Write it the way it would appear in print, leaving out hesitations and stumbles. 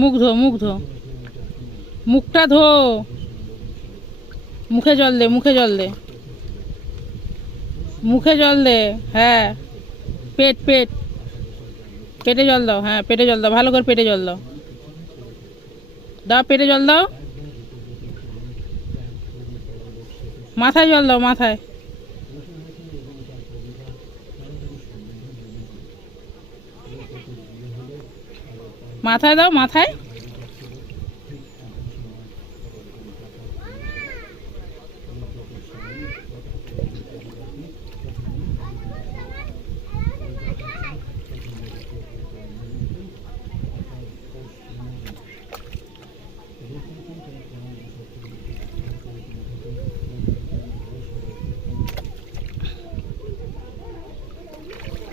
মুখ ধো, মুখ ধো, মুখটা ধো, মুখে জল দে, মুখে জল দে, মুখে জল দে। হ্যাঁ, পেট পেট পেটে জল দাও। হ্যাঁ, পেটে জল দাও, ভালো করে পেটে জল দাও। দাও, পেটে জল দাও। মাথায় জল দাও, মাথায়, মাথায় দাও, মাথায়।